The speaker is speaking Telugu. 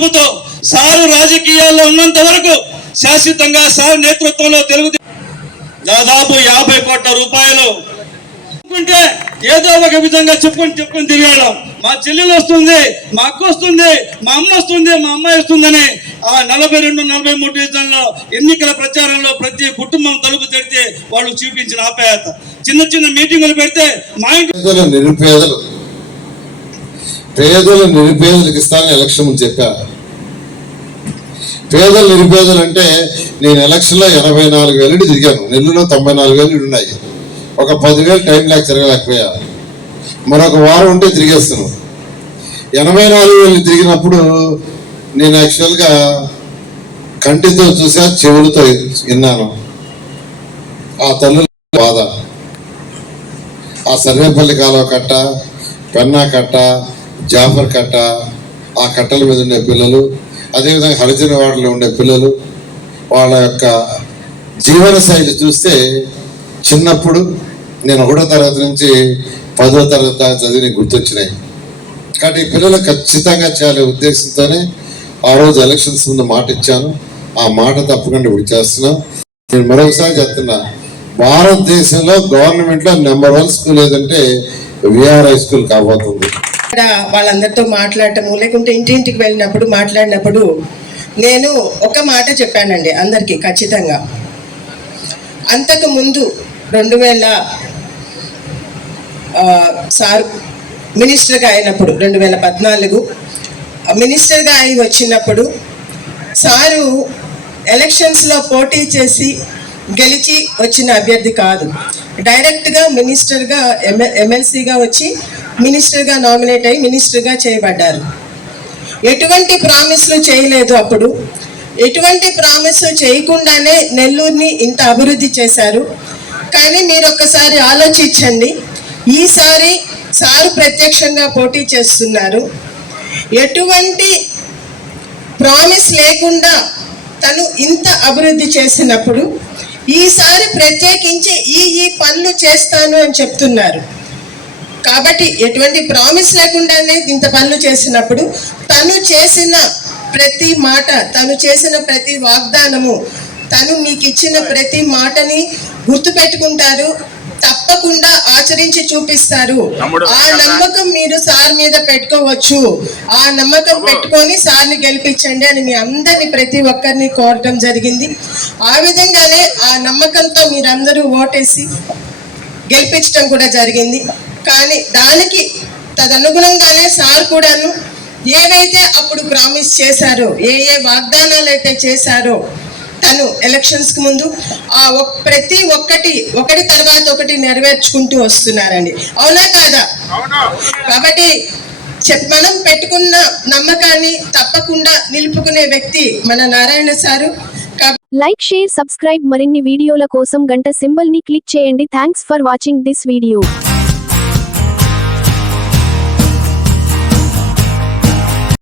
తెలుపుతూ సారు రాజకీయాల్లో ఉన్నంత వరకు శాశ్వతంగా సార్ నేతృత్వంలో తెలుగు దాదాపు యాభై కోట్ల రూపాయలు. చెప్పుకుంటే ఏదో ఒక విధంగా చెప్పుకొని చెప్పుకొని తిరిగాడు మా చెల్లెలు వస్తుంది మా అక్క వస్తుంది మా అమ్మ వస్తుంది మా అమ్మాయి వస్తుందని ఆ నలభై రెండు నలభై మూడు డివిజన్లో ఎన్నికల ప్రచారంలో ప్రతి కుటుంబం తలుపు తెడితే వాళ్ళు చూపించిన ఆప్యాయత. చిన్న చిన్న మీటింగులు పెడితే మా ఇంటి నిరుపేదలు పేదల నిరుపేదలకు ఇస్తానని ఎలక్షన్ ముందు చెప్పారు. పేదల నిరుపేదలు అంటే నేను ఎలక్షన్లో ఎనభై నాలుగు వేలు తిరిగాను. నెల్లూరులో తొంభై నాలుగు వేలు ఉన్నాయి. ఒక పదివేలు టైం లేక తిరగలేకపోయా మరొక వారం ఉంటే తిరిగేస్తాను ఎనభై నాలుగు వేలు తిరిగినప్పుడు నేను యాక్చువల్గా కంటితో చూసా చెవులతో విన్నాను. ఆ తల్లుల బాధ. ఆ సర్వేపల్లి కాలువ కట్ట పెన్నా కట్ట జాఫర్ కట్ట ఆ కట్టల మీద ఉండే పిల్లలు అదేవిధంగా హరిజన వాడలో ఉండే పిల్లలు వాళ్ళ యొక్క జీవన శైలి చూస్తే చిన్నప్పుడు నేను ఒకటో తరగతి నుంచి పదో తరగతి దాకా చదివి గుర్తొచ్చినాయి. కాబట్టి ఈ పిల్లలు ఖచ్చితంగా చేయాలి ఉద్దేశంతోనే ఆ రోజు ఎలక్షన్స్ ముందు మాట ఇచ్చాను. ఆ మాట తప్పకుండా ఇప్పుడు చేస్తున్నాం. నేను మరొకసారి చెప్తున్నా భారతదేశంలో గవర్నమెంట్లో నెంబర్ వన్ స్కూల్ ఏదంటే విఆర్ హై స్కూల్ కాబోతుంది. వాళ్ళందరితో మాట్లాడటము లేకుంటే ఇంటింటికి వెళ్ళినప్పుడు మాట్లాడినప్పుడు నేను ఒక మాట చెప్పానండి అందరికీ ఖచ్చితంగా. అంతకు ముందు రెండు వేల సార్ మినిస్టర్గా అయినప్పుడు రెండు వేల పద్నాలుగు మినిస్టర్గా అయి వచ్చినప్పుడు సారు ఎలక్షన్స్లో పోటీ చేసి గెలిచి వచ్చిన అభ్యర్థి కాదు. డైరెక్ట్గా మినిస్టర్గా ఎమ్మె ఎమ్మెల్సీగా వచ్చి మినిస్టర్గా నామినేట్ అయ్యి మినిస్టర్గా చేయబడ్డారు. ఎటువంటి ప్రామిస్లు చేయలేదు అప్పుడు. ఎటువంటి ప్రామిస్ చేయకుండానే నెల్లూరుని ఇంత అభివృద్ధి చేశారు. కానీ మీరు ఒక్కసారి ఆలోచించండి. ఈసారి సారు ప్రత్యక్షంగా పోటీ చేస్తున్నారు. ఎటువంటి ప్రామిస్ లేకుండా తను ఇంత అభివృద్ధి చేసినప్పుడు ఈసారి ప్రత్యేకించి ఈ ఈ పనులు చేస్తాను అని చెప్తున్నారు. కాబట్టి ఎటువంటి ప్రామిస్ లేకుండానే ఇంత పనులు చేసినప్పుడు తను చేసిన ప్రతి మాట తను చేసిన ప్రతి వాగ్దానము తను మీకు ఇచ్చిన ప్రతి మాటని గుర్తుపెట్టుకుంటారు తప్పకుండా ఆచరించి చూపిస్తారు. ఆ నమ్మకం మీరు సార్ మీద పెట్టుకోవచ్చు. ఆ నమ్మకం పెట్టుకొని సార్ని గెలిపించండి అని మీ అందరిని ప్రతి ఒక్కరిని కోరటం జరిగింది. ఆ విధంగానే ఆ నమ్మకంతో మీరందరూ ఓటేసి గెలిపించడం కూడా జరిగింది. కానీ దానికి తదనుగుణంగానే సార్ కూడాను ఏవైతే అప్పుడు ప్రామిస్ చేశారో ఏ ఏ వాగ్దానాలు అయితే చేశారో తను ఎలక్షన్స్కి ముందు ఆ ప్రతి ఒక్కటి ఒకటి తర్వాత ఒకటి నెరవేర్చుకుంటూ వస్తున్నారండి. అవునా కాదా? కాబట్టి మనం పెట్టుకున్న నమ్మకాన్ని తప్పకుండా నిలుపుకునే వ్యక్తి మన Narayana sir. Like share subscribe మరిన్ని వీడియోల కోసం గంట సింబల్ని క్లిక్ చేయండి. Thanks for watching this video.